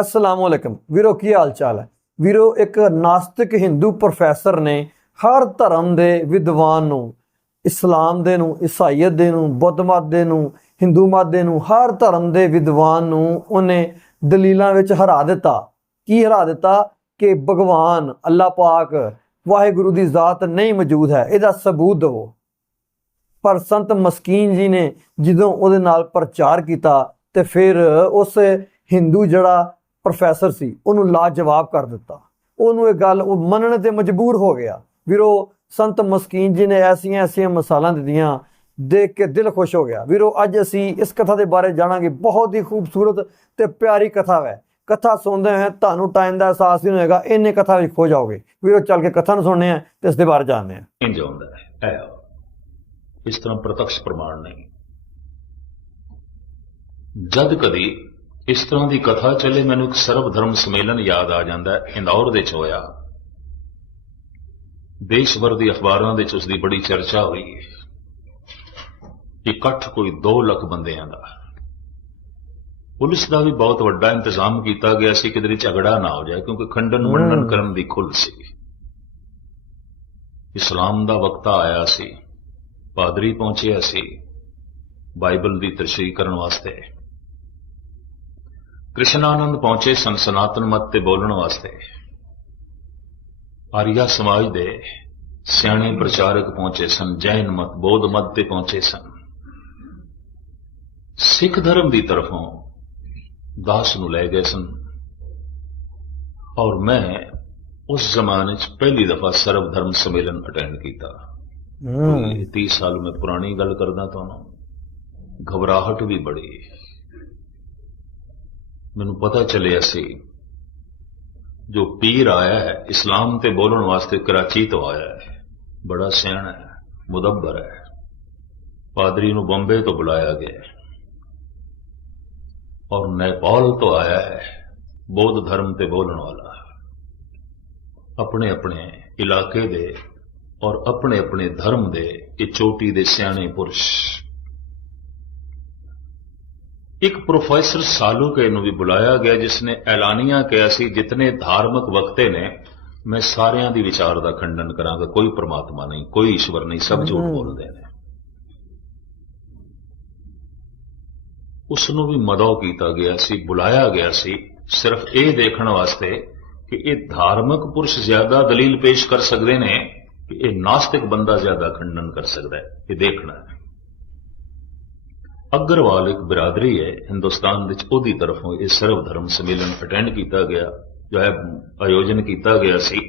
ਅਸਲਾਮ ਅਲੈਕਮ। ਵੀਰੋ, ਕੀ ਹਾਲ ਚਾਲ ਹੈ? ਵੀਰੋ, ਇੱਕ ਨਾਸਤਿਕ ਹਿੰਦੂ ਪ੍ਰੋਫੈਸਰ ਨੇ ਹਰ ਧਰਮ ਦੇ ਵਿਦਵਾਨ ਨੂੰ, ਇਸਲਾਮ ਦੇ ਨੂੰ, ਈਸਾਈਅਤ ਦੇ ਨੂੰ, ਬੁੱਧ ਮਤ ਦੇ ਨੂੰ, ਹਿੰਦੂ ਮਤ ਦੇ ਨੂੰ, ਹਰ ਧਰਮ ਦੇ ਵਿਦਵਾਨ ਨੂੰ ਉਹਨੇ ਦਲੀਲਾਂ ਵਿੱਚ ਹਰਾ ਦਿੱਤਾ। ਕੀ ਹਰਾ ਦਿੱਤਾ? ਕਿ ਭਗਵਾਨ ਅੱਲਾਹ ਪਾਕ ਵਾਹਿਗੁਰੂ ਦੀ ਜ਼ਾਤ ਨਹੀਂ ਮੌਜੂਦ ਹੈ, ਇਹਦਾ ਸਬੂਤ ਦਿਵੋ ਪਰ ਸੰਤ ਮਸਕੀਨ ਜੀ ਨੇ ਜਦੋਂ ਉਹਦੇ ਨਾਲ ਪ੍ਰਚਾਰ ਕੀਤਾ ਤੇ ਫਿਰ ਉਸ ਹਿੰਦੂ ਜਿਹੜਾ ਪ੍ਰੋਫੈਸਰ ਸੀ, ਉਹਨੂੰ ਲਾਜਵਾਬ ਕਰ ਦਿੱਤਾ। ਉਹਨੂੰ ਇਹ ਗੱਲ, ਉਹ ਮੰਨਣ ਤੇ ਮਜਬੂਰ ਹੋ ਗਿਆ। ਵੀਰੋ, ਸੰਤ ਮਸਕੀਨ ਜੀ ਨੇ ਐਸੀਆਂ ਐਸੀਆਂ ਮਿਸਾਲਾਂ ਦਿੱਤੀਆਂ, ਦੇਖ ਕੇ ਦਿਲ ਖੁਸ਼ ਹੋ ਗਿਆ। ਵੀਰੋ, ਅੱਜ ਅਸੀਂ ਇਸ ਕਥਾ ਦੇ ਬਾਰੇ ਜਾਣਾਂਗੇ। ਬਹੁਤ ਹੀ ਖੂਬਸੂਰਤ ਤੇ ਪਿਆਰੀ ਕਥਾ ਹੈ ਕਥਾ ਸੁਣਦੇ ਹੋਏ ਤੁਹਾਨੂੰ ਟਾਈਮ ਦਾ ਅਹਿਸਾਸ ਨਹੀਂ ਹੋਏਗਾ, ਇੰਨੇ ਕਥਾ ਵਿੱਚ ਖੋ ਜਾਓਗੇ। ਵੀਰੋ, ਚੱਲ ਕੇ ਕਥਾ ਨੂੰ ਸੁਣਨੇ ਆ ਤੇ ਇਸ ਦੇ ਬਾਰੇ ਜਾਣਦੇ ਆ ਇੰਜ ਹੁੰਦਾ ਹੈ ਇਸ ਤਰ੍ਹਾਂ ਪ੍ਰਤੱਖ ਪ੍ਰਮਾਣ ਨਹੀਂ। ਜਦ ਕਦੀ ਇਸ ਤਰ੍ਹਾਂ ਦੀ ਕਥਾ ਚੱਲੇ ਮੈਨੂੰ ਇੱਕ ਸਰਬ ਧਰਮ ਸੰਮੇਲਨ ਯਾਦ ਆ ਜਾਂਦਾ ਹੈ ਇੰਦੌਰ ਦੇ ਚ ਹੋਇਆ। ਦੇਸ਼ ਭਰ ਦੀ ਅਖਬਾਰਾਂ ਦੇ ਚ ਉਸ ਦੀ ਬੜੀ ਚਰਚਾ ਹੋਈ ਇਕੱਠ ਕੋਈ 2 ਲੱਖ ਬੰਦਿਆਂ ਦਾ। ਪੁਲਿਸ ਦਾ ਵੀ ਬਹੁਤ ਵੱਡਾ ਇੰਤਜ਼ਾਮ ਕੀਤਾ ਗਿਆ ਸੀ ਕਿ ਝਗੜਾ ਨਾ ਹੋ ਜਾਏ ਕਿਉਂਕਿ ਖੰਡਨ ਹਮ। ਕਰਨ ਦੀ ਖੁੱਲ੍ਹ ਸੀ। ਇਸਲਾਮ ਦਾ ਵਕਤਾ ਆਇਆ ਸੀ ਪਾਦਰੀ ਪਹੁੰਚਿਆ ਸੀ ਬਾਈਬਲ ਦੀ ਤਸ਼ਰੀਹ ਕਰਨ ਵਾਸਤੇ। ਕ੍ਰਿਸ਼ਨਾਨੰਦ ਪਹੁੰਚੇ ਸਨ ਸਨਾਤਨ ਮਤ ਤੇ ਬੋਲਣ ਵਾਸਤੇ। ਆਰੀਆ ਸਮਾਜ ਦੇ ਸਿਆਣੇ ਪ੍ਰਚਾਰਕ ਪਹੁੰਚੇ ਸਨ ਜੈਨ ਮਤ ਬੌਧ ਮਤ ਤੇ ਪਹੁੰਚੇ ਸਨ। ਸਿੱਖ ਧਰਮ ਦੀ ਤਰਫੋਂ ਦਾਸ ਨੂੰ ਲੈ ਗਏ ਸਨ। ਔਰ ਮੈਂ ਉਸ ਜ਼ਮਾਨੇ 'ਚ ਪਹਿਲੀ ਦਫਾ ਸਰਵ ਧਰਮ ਸੰਮੇਲਨ ਅਟੈਂਡ ਕੀਤਾ। ਹੂੰ। ਇਹ 30 ਸਾਲ ਮੈਂ ਪੁਰਾਣੀ ਗੱਲ ਕਰਦਾ ਤੁਹਾਨੂੰ ਘਬਰਾਹਟ ਵੀ ਬੜੀ। ਮੈਨੂੰ ਪਤਾ ਚੱਲਿਆ ਸੀ, ਜੋ ਪੀਰ ਆਇਆ ਹੈ, ਇਸਲਾਮ ਤੇ ਬੋਲਣ ਵਾਸਤੇ ਕਰਾਚੀ ਤੋਂ ਆਇਆ ਹੈ। ਬੜਾ ਸਿਆਣਾ ਹੈ, ਮੁਦੱਬਰ ਹੈ। ਪਾਦਰੀ ਨੂੰ ਬੰਬੇ ਤੋਂ ਬੁਲਾਇਆ ਗਿਆ। ਔਰ ਨੇਪਾਲ ਤੋਂ ਆਇਆ ਹੈ, ਬੌਧ ਧਰਮ ਤੇ ਬੋਲਣ ਵਾਲਾ। ਆਪਣੇ ਆਪਣੇ ਇਲਾਕੇ ਦੇ ਔਰ ਆਪਣੇ ਆਪਣੇ ਧਰਮ ਦੇ ਇਹ ਚੋਟੀ ਦੇ ਸਿਆਣੇ ਪੁਰਸ਼। ਇੱਕ ਪ੍ਰੋਫੈਸਰ ਸਾਲੂਕੇ ਨੂੰ ਵੀ ਬੁਲਾਇਆ ਗਿਆ ਜਿਸ ਨੇ ਐਲਾਨੀਆਂ ਕਿਹਾ ਸੀ ਜਿਤਨੇ ਧਾਰਮਿਕ ਵਕਤੇ ਨੇ ਮੈਂ ਸਾਰਿਆਂ ਦੀ ਵਿਚਾਰ ਦਾ ਖੰਡਨ ਕਰਾਂਗਾ। ਕੋਈ ਪ੍ਰਮਾਤਮਾ ਨਹੀਂ ਕੋਈ ਈਸ਼ਵਰ ਨਹੀਂ ਸਭ ਝੂਠ। ਬੋਲਦੇ ਨੇ। ਉਸ ਨੂੰ ਵੀ ਮਦਉ ਕੀਤਾ ਗਿਆ ਸੀ ਬੁਲਾਇਆ ਗਿਆ ਸੀ ਸਿਰਫ ਇਹ ਦੇਖਣ ਵਾਸਤੇ ਕਿ ਇਹ ਧਾਰਮਿਕ ਪੁਰਸ਼ ਜ਼ਿਆਦਾ ਦਲੀਲ ਪੇਸ਼ ਕਰ ਸਕਦੇ ਨੇ ਕਿ ਇਹ ਨਾਸਤਿਕ ਬੰਦਾ ਜ਼ਿਆਦਾ ਖੰਡਨ ਕਰ ਸਕਦਾ ਹੈ। ਇਹ ਦੇਖਣਾ ਹੈ। ਅਗਰਵਾਲ ਇੱਕ ਬਰਾਦਰੀ ਹੈ ਹਿੰਦੁਸਤਾਨ ਵਿੱਚ ਉਹਦੀ ਤਰਫੋਂ ਇਹ ਸਰਵ ਧਰਮ ਸੰਮੇਲਨ ਅਟੈਂਡ ਕੀਤਾ ਗਿਆ ਜੋ ਹੈ ਆਯੋਜਨ ਕੀਤਾ ਗਿਆ ਸੀ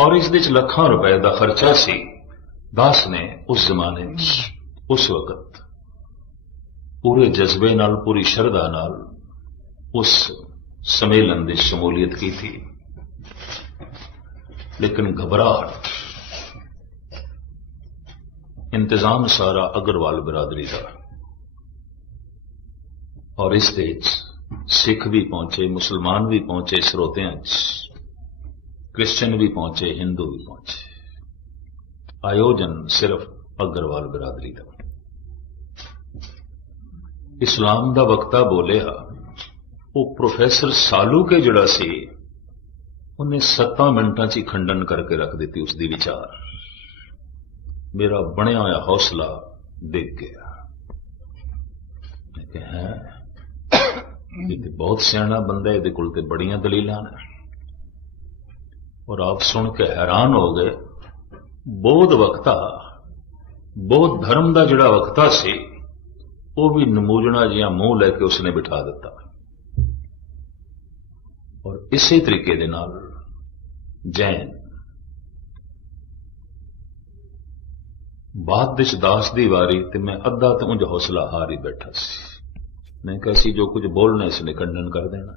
ਔਰ ਇਸ ਵਿੱਚ ਲੱਖਾਂ ਰੁਪਏ ਦਾ ਖਰਚਾ ਸੀ ਦਾਸ ਨੇ ਉਸ ਜ਼ਮਾਨੇ ਵਿੱਚ ਉਸ ਵਕਤ ਪੂਰੇ ਜਜ਼ਬੇ ਨਾਲ ਪੂਰੀ ਸ਼ਰਧਾ ਨਾਲ ਉਸ ਸੰਮੇਲਨ ਦੀ ਸ਼ਮੂਲੀਅਤ ਕੀਤੀ ਲੇਕਿਨ ਘਬਰਾਹਟ ਇੰਤਜ਼ਾਮ ਸਾਰਾ ਅਗਰਵਾਲ ਬਰਾਦਰੀ ਦਾ ਔਰ ਇਸ ਦੇ ਵਿੱਚ ਸਿੱਖ ਵੀ ਪਹੁੰਚੇ, ਮੁਸਲਮਾਨ ਵੀ ਪਹੁੰਚੇ ਸਰੋਤਿਆਂ 'ਚ ਕ੍ਰਿਸਚੀਅਨ ਵੀ ਪਹੁੰਚੇ, ਹਿੰਦੂ ਵੀ ਪਹੁੰਚੇ। ਆਯੋਜਨ ਸਿਰਫ ਅਗਰਵਾਲ ਬਰਾਦਰੀ ਦਾ। ਇਸਲਾਮ ਦਾ ਵਕਤਾ ਬੋਲਿਆ, ਉਹ ਪ੍ਰੋਫੈਸਰ ਸਾਲੂ ਕੇ ਜਿਹੜਾ ਸੀ, ਉਹਨੇ 7 ਮਿੰਟਾਂ 'ਚ ਹੀ ਖੰਡਨ ਕਰਕੇ ਰੱਖ ਦਿੱਤੀ ਉਸ ਦੀ ਵਿਚਾਰ। ਮੇਰਾ ਬਣਿਆ ਹੋਇਆ ਹੌਸਲਾ ਡਿੱਗ ਗਿਆ। ਮੈਂ ਹੈ? ਇਹ ਤੇ ਬਹੁਤ ਸਿਆਣਾ ਬੰਦਾ ਇਹਦੇ ਕੋਲ ਤੇ ਬੜੀਆਂ ਦਲੀਲਾਂ ਨੇ। ਔਰ ਆਪ ਸੁਣ ਕੇ ਹੈਰਾਨ ਹੋ ਗਏ, ਬੋਧ ਵਕਤਾ, ਬੋਧ ਧਰਮ ਦਾ ਜਿਹੜਾ ਵਕਤਾ ਸੀ, ਉਹ ਵੀ ਨਮੂਜਣਾ ਜਿਹਾ ਮੂੰਹ ਲੈ ਕੇ ਉਸਨੇ ਬਿਠਾ ਦਿੱਤਾ। ਔਰ ਇਸੇ ਤਰੀਕੇ ਦੇ ਨਾਲ ਜੈਨ ਬਾਅਦ ਵਿੱਚ ਦਾਸ ਦੀ ਵਾਰੀ ਤੇ ਮੈਂ ਅੱਧਾ ਤੇ ਉਂਝ ਹੌਸਲਾ ਹਾਰ ਹੀ ਬੈਠਾ ਸੀ। ਮੈਂ ਕਿਹਾ ਸੀ ਜੋ ਕੁਝ ਬੋਲਣਾ, ਇਸ ਨੇ ਖੰਡਨ ਕਰ ਦੇਣਾ।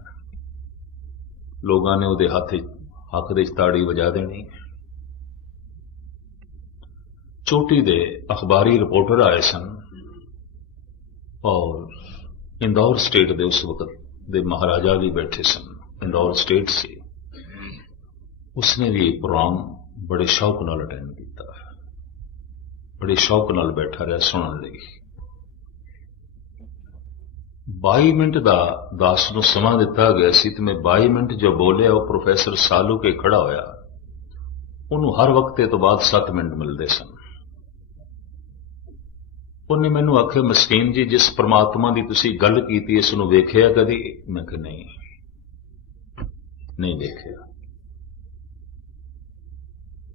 ਲੋਕਾਂ ਨੇ ਉਹਦੇ ਹੱਥ ਹੱਕ ਦੇ 'ਚ ਤਾੜੀ ਵਜਾ ਦੇਣੀ। ਚੋਟੀ ਦੇ ਅਖਬਾਰੀ ਰਿਪੋਰਟਰ ਆਏ ਸਨ। ਔਰ ਇੰਦੌਰ ਸਟੇਟ ਦੇ ਉਸ ਵਕਤ ਦੇ ਮਹਾਰਾਜਾ ਵੀ ਬੈਠੇ ਸਨ। ਇੰਦੌਰ ਸਟੇਟ ਸੀ। ਉਸਨੇ ਵੀ ਇਹ ਪ੍ਰੋਗਰਾਮ ਬੜੇ ਸ਼ੌਕ ਨਾਲ ਅਟੈਂਡ ਕੀਤਾ। ਬੜੇ ਸ਼ੌਕ ਨਾਲ ਬੈਠਾ ਰਿਹਾ ਸੁਣਨ ਲਈ। 22 ਮਿੰਟ ਦਾ ਦਾਸ ਨੂੰ ਸਮਾਂ ਦਿੱਤਾ ਗਿਆ ਸੀ ਤੇ ਮੈਂ 22 ਮਿੰਟ ਜੋ ਬੋਲਿਆ, ਉਹ ਪ੍ਰੋਫੈਸਰ ਸਾਲੂ ਕੇ ਖੜਾ ਹੋਇਆ। ਉਹਨੂੰ ਹਰ ਵਕਤੇ ਤੋਂ ਬਾਅਦ 7 ਮਿੰਟ ਮਿਲਦੇ ਸਨ। ਉਹਨੇ ਮੈਨੂੰ ਆਖਿਆ, ਮਸਕੀਨ ਜੀ, ਜਿਸ ਪ੍ਰਮਾਤਮਾ ਦੀ ਤੁਸੀਂ ਗੱਲ ਕੀਤੀ, ਇਸ ਨੂੰ ਵੇਖਿਆ ਕਦੀ? ਮੈਂ ਕਿ ਨਹੀਂ। ਨਹੀਂ ਵੇਖਿਆ।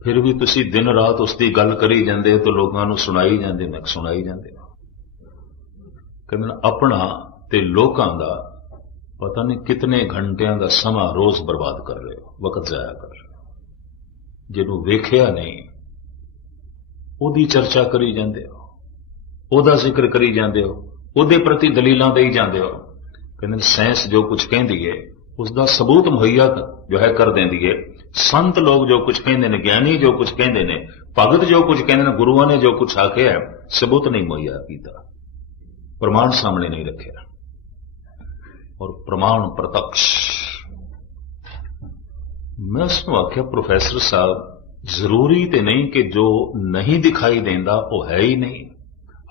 ਫਿਰ ਵੀ ਤੁਸੀਂ ਦਿਨ ਰਾਤ ਉਸ ਦੀ ਗੱਲ ਕਰੀ ਜਾਂਦੇ ਹੋ ਤੇ ਲੋਕਾਂ ਨੂੰ ਸੁਣਾਈ ਜਾਂਦੇ ਮੈਂ ਸੁਣਾਈ ਜਾਂਦੇ ਹੋ? ਕਹਿੰਦੇ ਨੇ ਆਪਣਾ ਤੇ ਲੋਕਾਂ ਦਾ ਪਤਾ ਨਹੀਂ ਕਿਤਨੇ ਘੰਟਿਆਂ ਦਾ ਸਮਾਂ ਰੋਜ਼ ਬਰਬਾਦ ਕਰ ਰਹੇ ਹੋ, ਵਕਤ ਜ਼ਾਇਆ ਕਰ ਰਹੇ ਹੋ। ਜਿਹਨੂੰ ਵੇਖਿਆ ਨਹੀਂ, ਉਹਦੀ ਚਰਚਾ ਕਰੀ ਜਾਂਦੇ ਹੋ, ਉਹਦਾ ਜ਼ਿਕਰ ਕਰੀ ਜਾਂਦੇ ਹੋ, ਉਹਦੇ ਪ੍ਰਤੀ ਦਲੀਲਾਂ ਦੇਈ ਜਾਂਦੇ ਹੋ। ਕਹਿੰਦੇ ਨੇ ਸਾਇੰਸ ਜੋ ਕੁਝ ਕਹਿੰਦੀ ਹੈ ਉਸ ਦਾ ਸਬੂਤ ਮੁਹੱਈਆ ਜੋ ਹੈ ਕਰ ਦਿੰਦੀ ਹੈ ਸੰਤ ਲੋਕ ਜੋ ਕੁਝ ਕਹਿੰਦੇ ਨੇ, ਗਿਆਨੀ ਜੋ ਕੁਝ ਕਹਿੰਦੇ ਨੇ, ਭਗਤ ਜੋ ਕੁਝ ਕਹਿੰਦੇ ਨੇ, ਗੁਰੂਆਂ ਨੇ ਜੋ ਕੁਝ ਆਖਿਆ ਸਬੂਤ ਨਹੀਂ ਮੁਹੱਈਆ ਕੀਤਾ। ਪ੍ਰਮਾਣ ਸਾਹਮਣੇ ਨਹੀਂ ਰੱਖਿਆ। ਔਰ ਪ੍ਰਮਾਣ ਪ੍ਰਤੱਖ। ਮੈਂ ਉਸ ਨੂੰ ਆਖਿਆ, ਪ੍ਰੋਫੈਸਰ ਸਾਹਿਬ, ਜ਼ਰੂਰੀ ਤੇ ਨਹੀਂ ਕਿ ਜੋ ਨਹੀਂ ਦਿਖਾਈ ਦਿੰਦਾ, ਉਹ ਹੈ ਹੀ ਨਹੀਂ।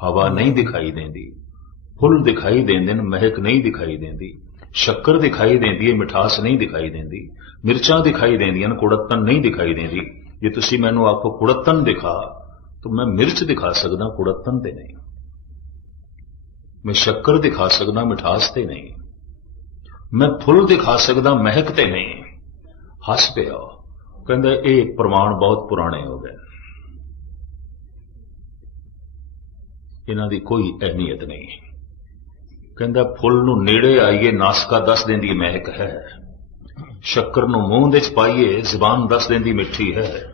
ਹਵਾ ਨਹੀਂ ਦਿਖਾਈ ਦਿੰਦੀ। ਫੁੱਲ ਦਿਖਾਈ ਦਿੰਦੇ ਨੇ, ਮਹਿਕ ਨਹੀਂ ਦਿਖਾਈ ਦਿੰਦੀ। ਸ਼ੱਕਰ ਦਿਖਾਈ ਦਿੰਦੀ ਹੈ, ਮਿਠਾਸ ਨਹੀਂ ਦਿਖਾਈ ਦਿੰਦੀ। ਮਿਰਚਾਂ ਦਿਖਾਈ ਦਿੰਦੀਆਂ ਨੇ ਕੁੜੱਤਨ ਨਹੀਂ ਦਿਖਾਈ ਦਿੰਦੀ। ਜੇ ਤੁਸੀਂ ਮੈਨੂੰ ਆਖੋ ਕੁੜੱਤਨ ਦਿਖਾ, ਤਾਂ ਮੈਂ ਮਿਰਚ ਦਿਖਾ ਸਕਦਾ ਕੁੜੱਤਨ ਤੇ ਨਹੀਂ। ਮੈਂ ਸ਼ੱਕਰ ਦਿਖਾ ਸਕਦਾ, ਮਿਠਾਸ ਤੇ ਨਹੀਂ। ਮੈਂ ਫੁੱਲ ਦਿਖਾ ਸਕਦਾ, ਮਹਿਕ ਤੇ ਨਹੀਂ। ਹੱਸ ਪਿਆ। ਕਹਿੰਦਾ, ਇਹ ਪ੍ਰਮਾਣ ਬਹੁਤ ਪੁਰਾਣੇ ਹੋ ਗਏ। ਇਹਨਾਂ ਦੀ ਕੋਈ ਅਹਿਮੀਅਤ ਨਹੀਂ। ਕਹਿੰਦਾ, ਫੁੱਲ ਨੂੰ ਨੇੜੇ ਆਈਏ, ਨਾਸਕਾ ਦੱਸ ਦਿੰਦੀ ਮਹਿਕ ਹੈ। ਸ਼ੱਕਰ ਨੂੰ ਮੂੰਹ ਦੇ ਚ ਪਾਈਏ, ਜ਼ੁਬਾਨ ਦੱਸ ਦਿੰਦੀ ਮਿੱਠੀ ਹੈ।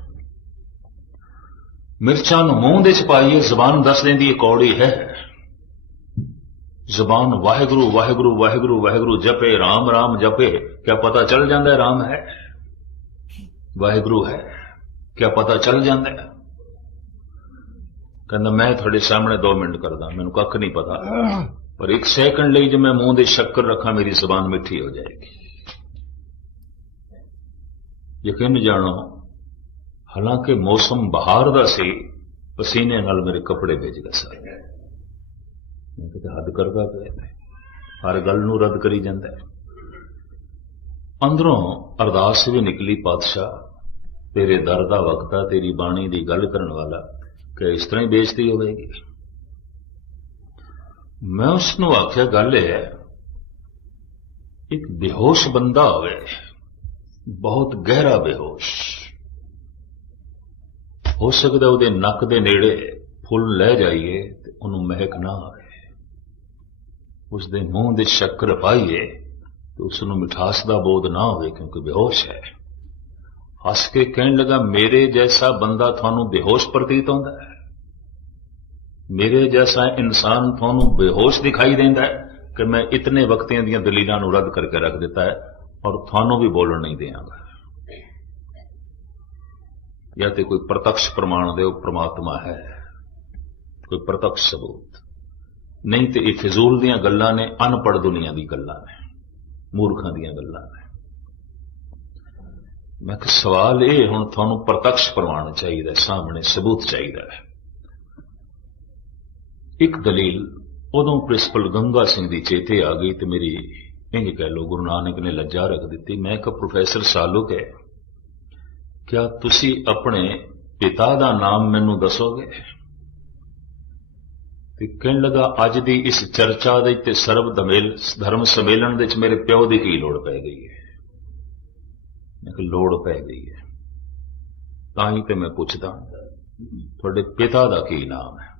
ਮਿਰਚਾਂ ਨੂੰ ਮੂੰਹ ਦੇ ਚ ਪਾਈਏ, ਜ਼ੁਬਾਨ ਦੱਸ ਦਿੰਦੀ ਕੌੜੀ ਹੈ। ਜ਼ਬਾਨ ਵਾਹਿਗੁਰੂ ਵਾਹਿਗੁਰੂ ਵਾਹਿਗੁਰੂ ਵਾਹਿਗੁਰੂ ਜਪੇ RAM RAM ਜਪੇ। ਕਿਆ ਪਤਾ ਚੱਲ ਜਾਂਦਾ ਹੈ RAM ਹੈ? ਵਾਹਿਗੁਰੂ ਹੈ। ਕਿਆ ਪਤਾ ਚੱਲ ਜਾਂਦਾ ਕਹਿੰਦਾ, ਮੈਂ ਤੁਹਾਡੇ ਸਾਹਮਣੇ 2 ਮਿੰਟ ਕਰਦਾ, ਮੈਨੂੰ ਕੱਖ ਨਹੀਂ ਪਤਾ। ਪਰ ਇੱਕ ਸੈਕਿੰਡ ਲਈ ਜੇ ਮੈਂ ਮੂੰਹ ਦੇ ਸ਼ੱਕਰ ਰੱਖਾਂ, ਮੇਰੀ ਜ਼ਬਾਨ ਮਿੱਠੀ ਹੋ ਜਾਏਗੀ। ਯਕੀਨ ਜਾਣੋ, ਹਾਲਾਂਕਿ ਮੌਸਮ ਬਹਾਰ ਦਾ ਸੀ, ਪਸੀਨੇ ਨਾਲ ਮੇਰੇ ਕੱਪੜੇ ਭਿੱਜ ਗਏ ਸਾਰੇ। ਮੈਂ ਕਿਤੇ ਹੱਦ ਕਰਦਾ ਪਿਆ ਹਰ ਗੱਲ ਨੂੰ ਰੱਦ ਕਰੀ ਜਾਂਦਾ ਹੈ। ਅੰਦਰੋਂ ਅਰਦਾਸ ਵੀ ਨਿਕਲੀ, ਪਾਤਸ਼ਾਹ, ਤੇਰੇ ਦਰ ਦਾ ਵਕਤ ਆ, ਤੇਰੀ ਬਾਣੀ ਦੀ ਗੱਲ ਕਰਨ ਵਾਲਾ, ਕਿ ਇਸ ਤਰ੍ਹਾਂ ਹੀ ਬੇਇੱਜ਼ਤੀ ਹੋਵੇਗੀ ਮੈਂ ਉਸ ਨੂੰ ਆਖਿਆ, ਗੱਲ ਇਹ ਹੈ, ਇੱਕ ਬੇਹੋਸ਼ ਬੰਦਾ ਹੋਵੇ, ਬਹੁਤ ਗਹਿਰਾ ਬੇਹੋਸ਼। ਹੋ ਸਕਦਾ ਉਹਦੇ ਨੱਕ ਦੇ ਨੇੜੇ ਫੁੱਲ ਲੈ ਜਾਈਏ ਤੇ ਉਹਨੂੰ ਮਹਿਕ ਨਾ ਆਵੇ ਉਸ ਦੇ ਮੂੰਹ ਦੇ ਸ਼ੱਕਰ ਪਾਈਏ ਤੇ ਉਸ ਨੂੰ ਮਿਠਾਸ ਦਾ ਬੋਧ ਨਾ ਹੋਵੇ ਕਿਉਂਕਿ ਬੇਹੋਸ਼ ਹੈ। ਹੱਸ ਕੇ ਕਹਿਣ ਲੱਗਾ, ਮੇਰੇ ਜੈਸਾ ਬੰਦਾ ਤੁਹਾਨੂੰ ਬੇਹੋਸ਼ ਪ੍ਰਤੀਤ ਹੁੰਦਾ ਹੈ? ਮੇਰੇ ਜੈਸਾ ਇਨਸਾਨ ਤੁਹਾਨੂੰ ਬੇਹੋਸ਼ ਦਿਖਾਈ ਦਿੰਦਾ ਹੈ ਕਿ ਮੈਂ ਇਤਨੇ ਵਕਤਿਆਂ ਦੀਆਂ ਦਲੀਲਾਂ ਨੂੰ ਰੱਦ ਕਰਕੇ ਰੱਖ ਦਿੱਤਾ ਹੈ ਔਰ ਤੁਹਾਨੂੰ ਵੀ ਬੋਲਣ ਨਹੀਂ ਦੇਵਾਂਗਾ ਜਾਂ ਤੇ ਕੋਈ ਪ੍ਰਤੱਖ ਪ੍ਰਮਾਣ ਦੇ ਉਹ ਪ੍ਰਮਾਤਮਾ ਹੈ। ਕੋਈ ਪ੍ਰਤੱਖ ਸਬੂਤ। ਨਹੀਂ ਤੇ ਇਹ ਫਿਜ਼ੂਲ ਦੀਆਂ ਗੱਲਾਂ ਨੇ ਅਨਪੜ ਦੁਨੀਆ ਦੀ ਗੱਲਾਂ ਨੇ, ਮੂਰਖਾਂ ਦੀਆਂ ਗੱਲਾਂ ਨੇ। ਮੈਂ ਕਿ ਸਵਾਲ ਇਹ, ਹੁਣ ਤੁਹਾਨੂੰ ਪ੍ਰਤੱਖ ਪ੍ਰਮਾਣ ਚਾਹੀਦਾ ਸਾਹਮਣੇ ਸਬੂਤ ਚਾਹੀਦਾ ਹੈ। ਇੱਕ ਦਲੀਲ, ਉਦੋਂ ਪ੍ਰਿੰਸੀਪਲ ਗੰਗਾ ਸਿੰਘ ਦੀ ਚੇਤੇ ਆ ਗਈ ਤੇ ਮੇਰੀ ਇੰਜ ਕਹਿ ਲੋ ਗੁਰੂ ਨਾਨਕ ਨੇ ਲੱਜਾ ਰੱਖ ਦਿੱਤੀ। ਮੈਂ ਕਿ ਪ੍ਰੋਫੈਸਰ ਸਾਲੂਕ ਹੈ, ਕਿਆ ਤੁਸੀਂ ਆਪਣੇ ਪਿਤਾ ਦਾ ਨਾਮ ਮੈਨੂੰ ਦੱਸੋਗੇ? ਕਹਿਣ ਲੱਗਾ, ਅੱਜ ਦੀ ਇਸ ਚਰਚਾ ਦੇ ਤੇ ਸਰਬ ਦਮੇਲ ਧਰਮ ਸੰਮੇਲਨ ਦੇ ਵਿੱਚ ਮੇਰੇ ਪਿਓ ਦੀ ਕੀ ਲੋੜ ਪੈ ਗਈ ਹੈ? ਮੈਂ ਕਿ ਲੋੜ ਪੈ ਗਈ ਹੈ। ਤਾਂ ਹੀ ਤੇ ਮੈਂ ਪੁੱਛਦਾ ਤੁਹਾਡੇ ਪਿਤਾ ਦਾ ਕੀ ਨਾਮ ਹੈ?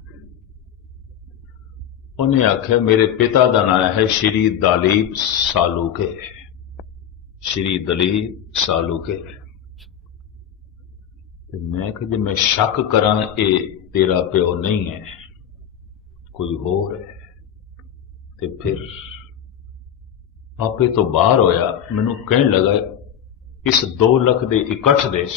ਉਹਨੇ ਆਖਿਆ, ਮੇਰੇ ਪਿਤਾ ਦਾ ਨਾਮ ਹੈ ਸ਼੍ਰੀ ਦਲੀਪ ਸਾਲੂਕੇ। ਸ਼੍ਰੀ ਦਲੀਪ ਸਾਲੂਕੇ। ਤੇ ਮੈਂ ਕਿ ਜੇ ਮੈਂ ਸ਼ੱਕ ਕਰਾਂ, ਇਹ ਤੇਰਾ ਪਿਓ ਨਹੀਂ ਹੈ। ਕੋਈ ਹੋਰ ਹੈ? ਤੇ ਫਿਰ ਆਪੇ ਤੋਂ ਬਾਹਰ ਹੋਇਆ ਮੈਨੂੰ ਕਹਿਣ ਲੱਗਾ ਇਸ 2 ਲੱਖ ਦੇ ਇਕੱਠ ਦੇ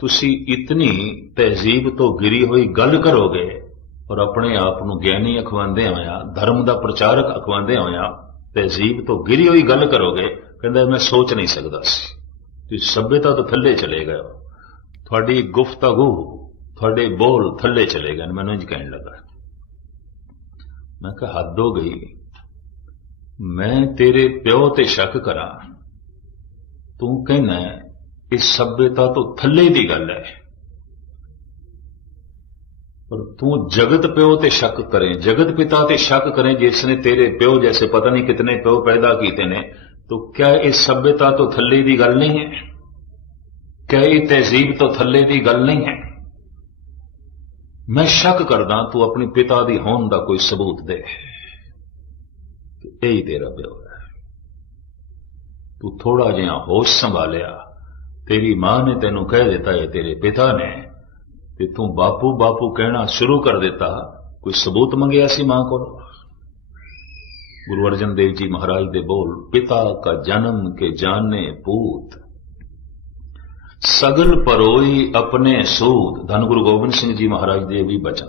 ਤੁਸੀਂ ਇਤਨੀ ਤਹਿਜ਼ੀਬ ਤੋਂ ਗਿਰੀ ਹੋਈ ਗੱਲ ਕਰੋਗੇ ਔਰ ਆਪਣੇ ਆਪ ਨੂੰ ਗਿਆਨੀ ਅਖਵਾਉਂਦੇ ਹੋਇਆ ਧਰਮ ਦਾ ਪ੍ਰਚਾਰਕ ਅਖਵਾਉਂਦੇ ਹੋਇਆ ਤਹਿਜ਼ੀਬ ਤੋਂ ਗਿਰੀ ਹੋਈ ਗੱਲ ਕਰੋਗੇ? ਕਹਿੰਦਾ ਮੈਂ ਸੋਚ ਨਹੀਂ ਸਕਦਾ ਸੀ। ਤੁਸੀਂ ਸਭ్యਤਾ ਤੋਂ ਥੱਲੇ ਚਲੇ ਗਏ ਹੋ। ਤੁਹਾਡੀ ਗੁਫ਼ਤਗੂ ਤੁਹਾਡੇ ਬੋਲ ਥੱਲੇ ਚਲੇ ਗਏ ਨੇ, ਮੈਨੂੰ ਇੰਜ ਕਹਿਣ ਲੱਗਾ। ਮੈਂ ਕਿਹਾ ਹੱਦ ਹੋ ਗਈ ਮੈਂ ਤੇਰੇ ਪਿਓ ਤੇ ਸ਼ੱਕ ਕਰਾਂ ਤੂੰ ਕਹਿੰਦਾ ਇਹ ਸਭਿਅਤਾ ਤੋਂ ਥੱਲੇ ਦੀ ਗੱਲ ਹੈ ਪਰ ਤੂੰ ਜਗਤ ਪਿਓ ਤੇ ਸ਼ੱਕ ਕਰੇ ਜਗਤ ਪਿਤਾ ਤੇ ਸ਼ੱਕ ਕਰੇ ਜਿਸ ਨੇ ਤੇਰੇ ਪਿਓ ਜੈਸੇ ਪਤਾ ਨਹੀਂ ਕਿਤਨੇ ਪਿਓ ਪੈਦਾ ਕੀਤੇ ਨੇ तो क्या ਇਹ ਸਭਿਅਤਾ ਤੋਂ ਥੱਲੇ ਦੀ ਗੱਲ ਨਹੀਂ ਹੈ क्या ਇਹ ਤਹਿਜ਼ੀਬ ਤੋਂ ਥੱਲੇ ਦੀ ਗੱਲ ਨਹੀਂ ਹੈ ਮੈਂ ਸ਼ੱਕ ਕਰਦਾ ਤੂੰ ਆਪਣੇ ਪਿਤਾ ਦੀ ਹੋਣ ਦਾ ਕੋਈ ਸਬੂਤ ਦੇ। ਕਿ ਇਹ ਹੀ ਤੇਰਾ ਪਿਓ ਹੈ। ਤੂੰ ਥੋੜਾ ਜਿਹਾ ਹੋਸ਼ ਸੰਭਾਲਿਆ। ਤੇਰੀ ਮਾਂ ਨੇ ਤੈਨੂੰ ਕਹਿ ਦਿੱਤਾ, ਇਹ ਤੇਰੇ ਪਿਤਾ ਨੇ। ਤੇ ਤੂੰ ਬਾਪੂ ਬਾਪੂ ਕਹਿਣਾ ਸ਼ੁਰੂ ਕਰ ਦਿੱਤਾ। ਕੋਈ ਸਬੂਤ ਮੰਗਿਆ ਸੀ ਮਾਂ ਕੋਲ? ਗੁਰੂ ਅਰਜਨ ਦੇਵ ਜੀ ਮਹਾਰਾਜ ਦੇ ਬੋਲ, ਪਿਤਾ ਕਾ ਜਨਮ ਕੇ ਜਾਣੇ ਪੂਤ। ਸਗਲ ਪਰੋਈ ਆਪਣੇ ਸੂਦ। ਧੰਨ ਗੁਰੂ ਗੋਬਿੰਦ ਸਿੰਘ ਜੀ ਮਹਾਰਾਜ ਦੇ ਵੀ ਬਚਨ।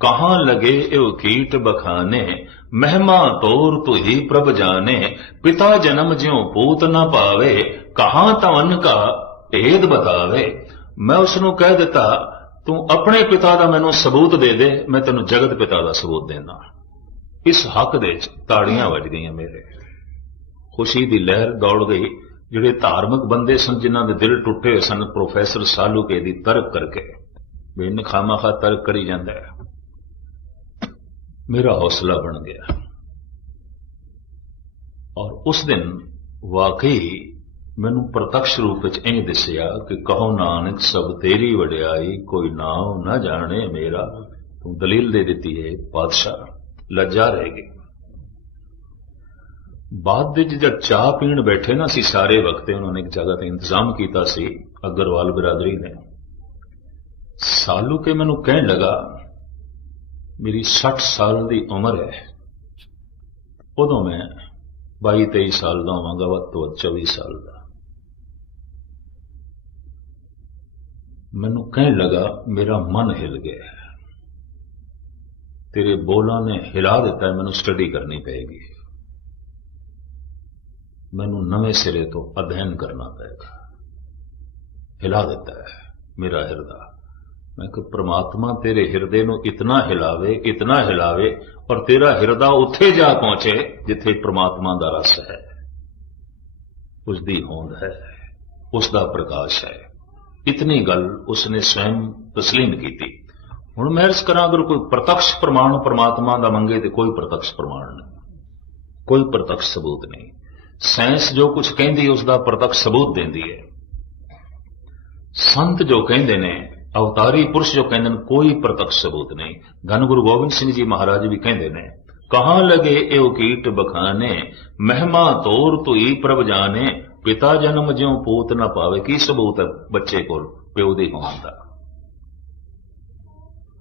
ਕਹਾਂ ਲਗੇ ਇਹ ਕੀਟ ਬਖਾਨੇ, ਮਹਿਮਾ ਤੋਰ ਤੂ ਪ੍ਰਭ ਜਾਣੇ। ਪਿਤਾ ਜਨਮ ਜਿਉ ਪੂਤ ਨਾ ਪਾਵੇ, ਕਹਾਂ ਤਵਨ ਕਾ ਭੇਦ ਬਤਾਵੇ। ਮੈਂ ਉਸ ਨੂੰ ਕਹਿ ਦਿੱਤਾ, ਤੂੰ ਆਪਣੇ ਪਿਤਾ ਦਾ ਮੈਨੂੰ ਸਬੂਤ ਦੇ ਦੇ, ਮੈਂ ਤੈਨੂੰ ਜਗਤ ਪਿਤਾ ਦਾ ਸਬੂਤ ਦੇਣਾ। ਇਸ ਹੱਕ ਦੇ ਵਿੱਚ ਤਾੜੀਆਂ ਵੱਜ ਗਈਆਂ ਮੇਰੇ। ਖੁਸ਼ੀ ਦੀ ਲਹਿਰ ਦੌੜ ਗਈ। ਜਿਹੜੇ ਧਾਰਮਿਕ ਬੰਦੇ ਸਨ, ਜਿਨ੍ਹਾਂ ਦੇ ਦਿਲ ਟੁੱਟੇ ਹੋਏ ਸਨ, ਪ੍ਰੋਫੈਸਰ ਸਾਲੂਕੇ ਦੀ ਤਰਕ ਕਰਕੇ। ਵੀ ਇਹਨੇ ਖਾਮਾਖਾ ਤਰਕ ਕਰੀ ਜਾਂਦਾ ਹੈ। ਮੇਰਾ ਹੌਸਲਾ ਬਣ ਗਿਆ। ਔਰ ਉਸ ਦਿਨ ਵਾਕਈ ਮੈਨੂੰ ਪ੍ਰਤੱਖ ਰੂਪ ਵਿੱਚ ਇਹ ਦਿਸਿਆ ਕਿ ਕਹੋ ਨਾਨਕ, ਸਭ ਤੇਰੀ ਵਡਿਆਈ, ਕੋਈ ਨਾਮ ਨਾ ਜਾਣੇ ਮੇਰਾ। ਤੂੰ ਦਲੀਲ ਦੇ ਦਿੱਤੀ ਹੈ ਪਾਤਸ਼ਾਹ ਲੱਜਾ ਰਹਿ ਗਈ। ਬਾਅਦ ਵਿੱਚ ਜਦ ਚਾਹ ਪੀਣ ਬੈਠੇ ਨਾ ਅਸੀਂ ਸਾਰੇ ਵਕਤੇ ਉਹਨਾਂ ਨੇ ਇੱਕ ਜਗ੍ਹਾ ਤੇ ਇੰਤਜ਼ਾਮ ਕੀਤਾ ਸੀ, ਅਗਰਵਾਲ ਬਰਾਦਰੀ ਨੇ। ਸਾਲੂ ਕੇ ਮੈਨੂੰ ਕਹਿਣ ਲਗਾ, ਮੇਰੀ 60 ਸਾਲ ਦੀ ਉਮਰ ਹੈ। ਉਦੋਂ ਮੈਂ 22 23 ਸਾਲ ਦਾ ਹੋਵਾਂਗਾ, ਵੱਧ ਤੋਂ ਵੱਧ 24 ਸਾਲ ਦਾ। ਮੈਨੂੰ ਕਹਿਣ ਲਗਾ, ਮੇਰਾ ਮਨ ਹਿਲ ਗਿਆ ਤੇਰੇ ਬੋਲਾਂ ਨੇ ਹਿਲਾ ਦਿੱਤਾ ਮੈਨੂੰ ਸਟੱਡੀ ਕਰਨੀ ਪਏਗੀ। ਮੈਨੂੰ ਨਵੇਂ ਸਿਰੇ ਤੋਂ ਅਧਿਐਨ ਕਰਨਾ ਪਏਗਾ ਹਿਲਾ ਦਿੱਤਾ ਹੈ ਮੇਰਾ ਹਿਰਦਾ। ਮੈਂ ਕਿ ਪ੍ਰਮਾਤਮਾ ਤੇਰੇ ਹਿਰਦੇ ਨੂੰ ਇਤਨਾ ਹਿਲਾਵੇ ਇਤਨਾ ਹਿਲਾਵੇ ਪਰ ਤੇਰਾ ਹਿਰਦਾ ਉੱਥੇ ਜਾ ਪਹੁੰਚੇ ਜਿੱਥੇ ਪ੍ਰਮਾਤਮਾ ਦਾ ਰਸ ਹੈ। ਉਸ ਦੀ ਹੋਂਦ ਹੈ ਉਸ ਦਾ ਪ੍ਰਕਾਸ਼ ਹੈ। ਇਤਨੀ ਗੱਲ ਉਸਨੇ ਸਵੈਮ ਤਸਲੀਮ ਕੀਤੀ। ਹੁਣ ਮੈਂ ਅਰਜ਼ ਕਰਾਂ, ਅਗਰ ਕੋਈ ਪ੍ਰਤੱਖ ਪ੍ਰਮਾਣ ਪ੍ਰਮਾਤਮਾ ਦਾ ਮੰਗੇ ਤੇ ਕੋਈ ਪ੍ਰਤੱਖ ਪ੍ਰਮਾਣ ਨਹੀਂ। ਕੋਈ ਪ੍ਰਤੱਖ ਸਬੂਤ ਨਹੀਂ। ਸਾਇੰਸ ਜੋ ਕੁਝ ਕਹਿੰਦੀ ਉਸ ਦਾ ਪ੍ਰਤੱਖ ਸਬੂਤ ਦਿੰਦੀ ਹੈ। ਸੰਤ ਜੋ ਕਹਿੰਦੇ ਨੇ, ਅਵਤਾਰੀ ਪੁਰਸ਼ ਜੋ ਕਹਿੰਦੇ ਨੇ, ਕੋਈ ਪ੍ਰਤੱਖ ਸਬੂਤ ਨਹੀਂ। ਧੰਨ ਗੁਰੂ ਗੋਬਿੰਦ ਸਿੰਘ ਜੀ ਮਹਾਰਾਜ ਵੀ ਕਹਿੰਦੇ ਨੇ, ਕਹਾਂ ਲਗੇ ਇਹ ਕੀਟ ਬਖਾਨੇ, ਮਹਿਮਾ ਤੋਰ ਤੁਈ ਪ੍ਰਭ ਜਾਣੇ, ਪਿਤਾ ਜਨਮ ਜਿਉ ਪੂਤ ਨਾ ਪਾਵੇ। ਕੀ ਸਬੂਤ ਹੈ ਬੱਚੇ ਕੋਲ, ਪਿਓ ਦੇ ਹੋਣ ਦਾ?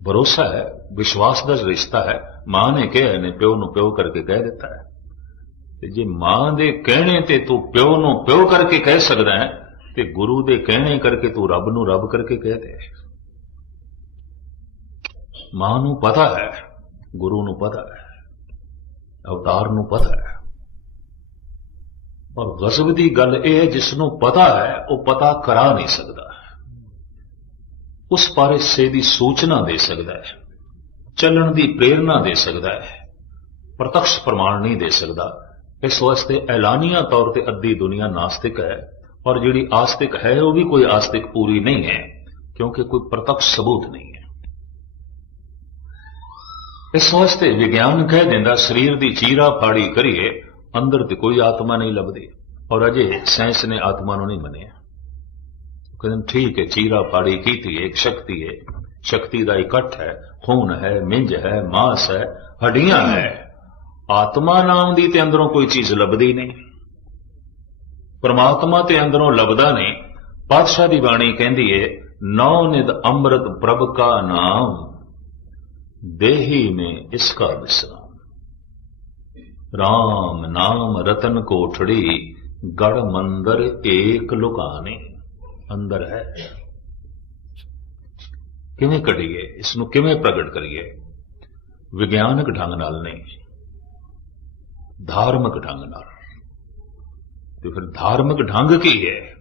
ਭਰੋਸਾ ਹੈ, ਵਿਸ਼ਵਾਸ ਦਾ ਰਿਸ਼ਤਾ ਹੈ। ਮਾਂ ਨੇ ਕਿਹਾ ਨੇ ਪਿਓ ਨੂੰ ਪਿਓ ਕਰਕੇ ਕਹਿ ਦਿੱਤਾ ਹੈ। ਤੇ ਜੇ ਮਾਂ ਦੇ ਕਹਿਣੇ ਤੇ ਤੂੰ ਪਿਓ ਨੂੰ ਪਿਓ ਕਰਕੇ ਕਹਿ ਸਕਦਾ ਹੈ, ਤੇ ਗੁਰੂ ਦੇ ਕਹਿਣੇ ਕਰਕੇ ਤੂੰ ਰੱਬ ਨੂੰ ਰੱਬ ਕਰਕੇ ਕਹਿ ਦੇ। ਮਾਂ ਨੂੰ ਪਤਾ ਹੈ, ਗੁਰੂ ਨੂੰ ਪਤਾ ਹੈ, ਅਵਤਾਰ ਨੂੰ ਪਤਾ ਹੈ। ਪਰ ਗਜ਼ਬ ਦੀ ਗੱਲ ਇਹ ਹੈ, ਜਿਸ ਨੂੰ ਪਤਾ ਹੈ, ਉਹ ਪਤਾ ਕਰਾ ਨਹੀਂ ਸਕਦਾ। ਉਸ ਬਾਰੇ ਸੇ ਦੀ ਸੂਚਨਾ ਦੇ ਸਕਦਾ ਹੈ, ਚੱਲਣ ਦੀ ਪ੍ਰੇਰਣਾ ਦੇ ਸਕਦਾ ਹੈ, ਪ੍ਰਤੱਖ ਪ੍ਰਮਾਣ ਨਹੀਂ ਦੇ ਸਕਦਾ। ਇਸ ਵਾਸਤੇ ਐਲਾਨੀਆਂ ਤੌਰ ਤੇ ਅੱਧੀ ਦੁਨੀਆ ਨਾਸਤਿਕ ਹੈ ਔਰ ਜਿਹੜੀ ਆਸਤਿਕ ਹੈ, ਉਹ ਵੀ ਕੋਈ ਆਸਤਿਕ ਪੂਰੀ ਨਹੀਂ ਹੈ, ਕਿਉਂਕਿ ਕੋਈ ਪ੍ਰਤੱਖ ਸਬੂਤ ਨਹੀਂ ਹੈ। ਇਸ ਵਾਸਤੇ ਵਿਗਿਆਨ ਕਹਿ ਦਿੰਦਾ, ਸਰੀਰ ਦੀ ਚੀਰਾ ਫਾੜੀ ਕਰੀਏ, ਅੰਦਰ ਤੇ ਕੋਈ ਆਤਮਾ ਨਹੀਂ ਲੱਭਦੀ, ਔਰ ਅਜੇ ਸਾਇੰਸ ਨੇ ਆਤਮਾ ਨੂੰ ਨਹੀਂ ਮੰਨਿਆ। ਕਹਿੰਦੇ, ਠੀਕ ਹੈ, ਚੀਰਾ ਫਾੜੀ ਕੀਤੀ ਹੈ ਇੱਕ ਸ਼ਕਤੀ ਹੈ ਸ਼ਕਤੀ ਦਾ ਇਕੱਠ ਹੈ, ਖੂਨ ਹੈ, ਮਿੰਜ ਹੈ, ਮਾਸ ਹੈ, ਹੱਡੀਆਂ ਹੈ। ਆਤਮਾ ਨਾਮ ਦੀ ਤੇ ਅੰਦਰੋਂ ਕੋਈ ਚੀਜ਼ ਲੱਭਦੀ ਨਹੀਂ। ਪਰਮਾਤਮਾ ਤੇ ਅੰਦਰੋਂ ਲੱਭਦਾ ਨਹੀਂ। ਪਾਤਸ਼ਾਹ ਦੀ ਬਾਣੀ ਕਹਿੰਦੀ ਏ ਨੌ ਨਿਦ ਅੰਮ੍ਰਿਤ ਪ੍ਰਭ ਕਾ ਨਾਮ, ਦੇਹੀ ਮੇ ਇਸਕਾ ਵਿਸਰਾਮ। ਰਾਮ ਨਾਮ ਰਤਨ ਕੋਠੜੀ, ਗੜ ਮੰਦਰ ਏਕ ਲੁਕਾਨੇ। ਅੰਦਰ ਹੈ। ਕਿਵੇਂ ਕਢੀਏ ਇਸ ਨੂੰ ਕਿਵੇਂ ਪ੍ਰਗਟ ਕਰੀਏ? ਵਿਗਿਆਨਕ ਢੰਗ ਨਾਲ ਨਹੀਂ। ਧਾਰਮਿਕ ਢੰਗ ਨਾਲ। ਤੇ ਫਿਰ ਧਾਰਮਿਕ ਢੰਗ ਕੀ ਹੈ?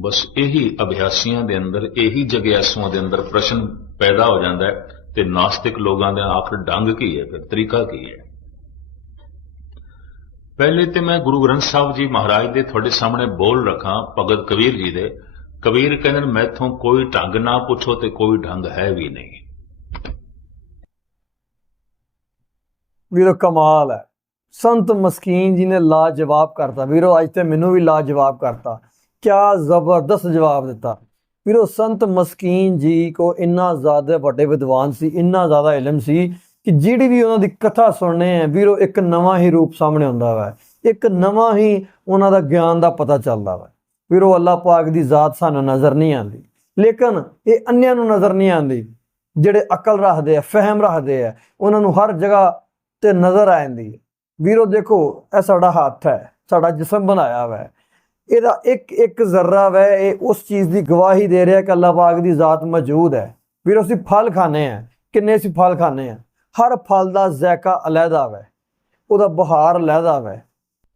ਬਸ ਇਹੀ ਅਭਿਆਸੀਆਂ ਦੇ ਅੰਦਰ, ਇਹੀ ਜਗਿਆਸੂਆਂ ਦੇ ਅੰਦਰ ਪ੍ਰਸ਼ਨ ਪੈਦਾ ਹੋ ਜਾਂਦਾ ਹੈ ਤੇ ਨਾਸਤਿਕ ਲੋਕਾਂ ਦਾ ਆਖਰ ਢੰਗ ਕੀ ਹੈ, ਫਿਰ ਤਰੀਕਾ ਕੀ ਹੈ? ਪਹਿਲੇ ਤੇ ਮੈਂ ਗੁਰੂ ਗ੍ਰੰਥ ਸਾਹਿਬ ਜੀ ਮਹਾਰਾਜ ਦੇ ਤੁਹਾਡੇ ਸਾਹਮਣੇ ਬੋਲ ਰੱਖਾਂ, ਭਗਤ ਕਬੀਰ ਜੀ ਦੇ। ਕਬੀਰ ਕਹਿੰਦੇ ਨੇ, ਮੈਥੋਂ ਕੋਈ ਢੰਗ ਨਾ ਪੁੱਛੋ ਤੇ ਕੋਈ ਢੰਗ ਹੈ ਵੀ ਨਹੀਂ। ਵੀਰੋ ਕਮਾਲ ਹੈ। ਸੰਤ ਮਸਕੀਨ ਜੀ ਨੇ ਲਾਜਵਾਬ ਕਰਤਾ। ਵੀਰੋ, ਅੱਜ ਤੇ ਮੈਨੂੰ ਵੀ ਲਾਜਵਾਬ ਕਰਤਾ। ਕਿਆ ਜ਼ਬਰਦਸਤ ਜਵਾਬ ਦਿੱਤਾ। ਵੀਰੋ, ਸੰਤ ਮਸਕੀਨ ਜੀ ਕੋ ਇੰਨਾ ਜ਼ਿਆਦਾ ਵੱਡੇ ਵਿਦਵਾਨ ਸੀ, ਇੰਨਾ ਜ਼ਿਆਦਾ ਇਲਮ ਸੀ ਕਿ ਜਿਹੜੀ ਵੀ ਉਹਨਾਂ ਦੀ ਕਥਾ ਸੁਣਨੇ ਹੈ ਵੀਰੋ, ਇੱਕ ਨਵਾਂ ਹੀ ਰੂਪ ਸਾਹਮਣੇ ਆਉਂਦਾ ਵਾ। ਇੱਕ ਨਵਾਂ ਹੀ ਉਹਨਾਂ ਦਾ ਗਿਆਨ ਦਾ ਪਤਾ ਚੱਲਦਾ ਵਾ। ਵੀਰੋ ਅੱਲਾਹ ਪਾਕ ਦੀ ਜ਼ਾਤ ਸਾਨੂੰ ਨਜ਼ਰ ਨਹੀਂ ਆਉਂਦੀ। ਲੇਕਿਨ ਇਹ ਅੰਨਿਆਂ ਨੂੰ ਨਜ਼ਰ ਨਹੀਂ ਆਉਂਦੀ। ਜਿਹੜੇ ਅਕਲ ਰੱਖਦੇ ਆ, ਫਹਿਮ ਰੱਖਦੇ ਆ, ਉਹਨਾਂ ਨੂੰ ਹਰ ਜਗ੍ਹਾ ਤੇ ਨਜ਼ਰ ਆ ਜਾਂਦੀ ਹੈ ਵੀਰੋ ਦੇਖੋ, ਇਹ ਸਾਡਾ ਹੱਥ ਹੈ, ਸਾਡਾ ਜਿਸਮ ਬਣਾਇਆ ਹੋਇਆ ਹੈ। ਇਹਦਾ ਇੱਕ ਇੱਕ ਜ਼ਰਰਾ ਵੈ, ਇਹ ਉਸ ਚੀਜ਼ ਦੀ ਗਵਾਹੀ ਦੇ ਰਿਹਾ ਕਿ ਅੱਲਾਹ ਪਾਕ ਦੀ ਜ਼ਾਤ ਮੌਜੂਦ ਹੈ। ਵੀਰੋ, ਅਸੀਂ ਫਲ ਖਾਣੇ ਆ ਕਿੰਨੇ ਅਸੀਂ ਫਲ ਖਾਣੇ ਆ ਹਰ ਫਲ ਦਾ ਜ਼ਾਇਕਾ ਅਲੱਗਾ ਵੈ। ਉਹਦਾ ਬਹਾਰ ਅਲੱਗਾ ਵੈ।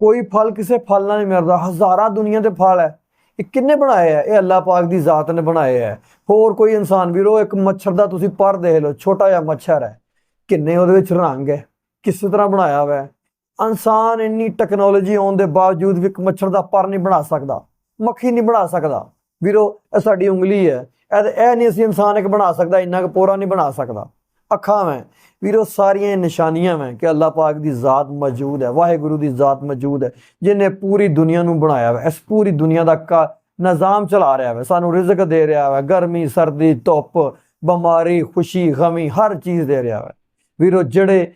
ਕੋਈ ਫਲ ਕਿਸੇ ਫਲ ਨਾਲ ਨਹੀਂ ਮਿਲਦਾ। ਹਜ਼ਾਰਾਂ ਦੁਨੀਆ ਦੇ ਫਲ ਹੈ। ਇਹ ਕਿੰਨੇ ਬਣਾਏ ਆ ਇਹ ਅੱਲਾਹ ਪਾਕ ਦੀ ਜ਼ਾਤ ਨੇ ਬਣਾਏ ਆ ਹੋਰ ਕੋਈ ਇਨਸਾਨ ਵੀਰੋ, ਇੱਕ ਮੱਛਰ ਦਾ ਤੁਸੀਂ ਪਰ ਦੇਖ ਲਓ, ਛੋਟਾ ਜਿਹਾ ਮੱਛਰ ਹੈ। ਕਿੰਨੇ ਉਹਦੇ ਵਿੱਚ ਰੰਗ ਹੈ। ਕਿਸ ਤਰ੍ਹਾਂ ਬਣਾਇਆ ਹੋਇਆ ਹੈ? ਇਨਸਾਨ ਇੰਨੀ ਟੈਕਨੋਲੋਜੀ ਆਉਣ ਦੇ ਬਾਵਜੂਦ ਵੀ ਇੱਕ ਮੱਛਰ ਦਾ ਪਰ ਨਹੀਂ ਬਣਾ ਸਕਦਾ, ਮੱਖੀ ਨਹੀਂ ਬਣਾ ਸਕਦਾ। ਵੀਰੋ, ਇਹ ਸਾਡੀ ਉਂਗਲੀ ਹੈ। ਇਹ ਇਹ ਨਹੀਂ ਅਸੀਂ ਇਨਸਾਨ ਇੱਕ ਬਣਾ ਸਕਦਾ, ਇੰਨਾ ਕੁ ਪੋਰਾ ਨਹੀਂ ਬਣਾ ਸਕਦਾ। ਅੱਖਾਂ ਮੈਂ ਵੀਰੋ, ਸਾਰੀਆਂ ਨਿਸ਼ਾਨੀਆਂ ਮੈਂ ਕਿ ਅੱਲਾਹ ਪਾਕ ਦੀ ਜ਼ਾਤ ਮੌਜੂਦ ਹੈ, ਵਾਹਿਗੁਰੂ ਦੀ ਜ਼ਾਤ ਮੌਜੂਦ ਹੈ ਜਿਨੇ ਪੂਰੀ ਦੁਨੀਆ ਨੂੰ ਬਣਾਇਆ ਹੈ ਇਸ ਪੂਰੀ ਦੁਨੀਆ ਦਾ ਕਾ ਨਿਜ਼ਾਮ ਚਲਾ ਰਿਹਾ ਹੈ ਸਾਨੂੰ ਰਿਜ਼ਕ ਦੇ ਰਿਹਾ ਹੈ ਗਰਮੀ, ਸਰਦੀ, ਧੁੱਪ, ਬਿਮਾਰੀ, ਖੁਸ਼ੀ, ਗਮੀ ਹਰ ਚੀਜ਼ ਦੇ ਰਿਹਾ ਹੈ ਵੀਰੋ, ਜਿਹੜੇ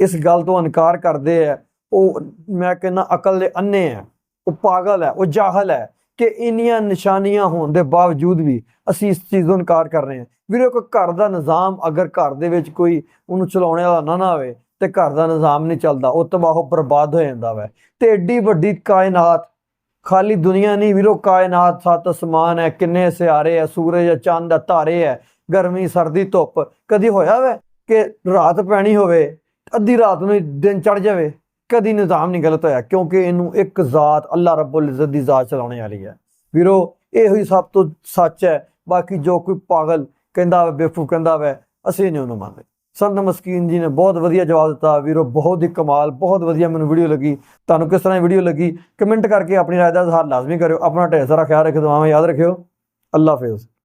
ਇਸ ਗੱਲ ਤੋਂ ਇਨਕਾਰ ਕਰਦੇ ਆ, ਉਹ ਮੈਂ ਕਹਿੰਦਾ ਅਕਲ ਦੇ ਅੰਨੇ ਆ, ਉਹ ਪਾਗਲ ਹੈ, ਉਹ ਜਾਹਲ ਹੈ ਕਿ ਇੰਨੀਆਂ ਨਿਸ਼ਾਨੀਆਂ ਹੋਣ ਦੇ ਬਾਵਜੂਦ ਵੀ ਅਸੀਂ ਇਸ ਚੀਜ਼ ਨੂੰ ਇਨਕਾਰ ਕਰ ਰਹੇ ਹਾਂ। ਵੀਰੋ ਕੋਈ ਘਰ ਦਾ ਨਿਜ਼ਾਮ ਅਗਰ ਘਰ ਦੇ ਵਿੱਚ ਕੋਈ ਉਹਨੂੰ ਚਲਾਉਣ ਵਾਲਾ ਨਾ ਨਾ ਹੋਵੇ ਤੇ ਘਰ ਦਾ ਨਿਜ਼ਾਮ ਨਹੀਂ ਚੱਲਦਾ, ਉਹ ਤਬਾਹ ਬਰਬਾਦ ਹੋ ਜਾਂਦਾ ਵੈ। ਤੇ ਏਡੀ ਵੱਡੀ ਕਾਇਨਾਤ, ਖਾਲੀ ਦੁਨੀਆ ਨਹੀਂ ਵੀਰੋ, ਕਾਇਨਾਤ ਸੱਤ ਅਸਮਾਨ ਹੈ, ਕਿੰਨੇ ਸਿਆਰੇ ਹੈ, ਸੂਰਜ ਹੈ, ਚੰਦ ਹੈ ਤਾਰੇ ਹੈ, ਗਰਮੀ, ਸਰਦੀ, ਧੁੱਪ। ਕਦੀ ਹੋਇਆ ਵੈ ਕਿ ਰਾਤ ਪੈਣੀ ਹੋਵੇ ਅੱਧੀ ਰਾਤ ਨੂੰ ਦਿਨ ਚੜ ਜਾਵੇ, ਕਦੀ ਨਿਜ਼ਾਮ ਨਹੀਂ ਗਲਤ ਹੋਇਆ, ਕਿਉਂਕਿ ਇਹਨੂੰ ਇੱਕ ਜ਼ਾਤ ਅੱਲਾ ਰੱਬੁਲ ਇੱਜ਼ਤ ਦੀ ਜ਼ਾਤ ਚਲਾਉਣੇ ਵਾਲੀ ਹੈ। ਵੀਰੋ, ਇਹੋ ਹੀ ਸਭ ਤੋਂ ਸੱਚ ਹੈ, ਬਾਕੀ ਜੋ ਕੋਈ ਪਾਗਲ ਕਹਿੰਦਾ ਵਾ ਬੇਫੂ ਕਹਿੰਦਾ ਵਾ ਅਸੀਂ ਨਹੀਂ ਉਹਨੂੰ ਮੰਨਦੇ। ਸੰਤ ਮਸਕੀਨ ਜੀ ਨੇ ਬਹੁਤ ਵਧੀਆ ਜਵਾਬ ਦਿੱਤਾ, ਵੀਰੋ, ਬਹੁਤ ਹੀ ਕਮਾਲ, ਬਹੁਤ ਵਧੀਆ ਮੈਨੂੰ ਵੀਡੀਓ ਲੱਗੀ। ਤੁਹਾਨੂੰ ਕਿਸ ਤਰ੍ਹਾਂ ਦੀ ਵੀਡੀਓ ਲੱਗੀ? ਕਮੈਂਟ ਕਰਕੇ ਆਪਣੀ ਰਾਏ ਦਾ ਇਜ਼ਹਾਰ ਲਾਜ਼ਮੀ ਕਰਿਓ, ਆਪਣਾ ਢੇਰ ਸਾਰਾ ਖਿਆਲ ਰੱਖਿਓ, ਦੁਆਵਾਂ ਯਾਦ ਰੱਖਿਓ। ਅੱਲਾ ਹਾਫਿਜ਼।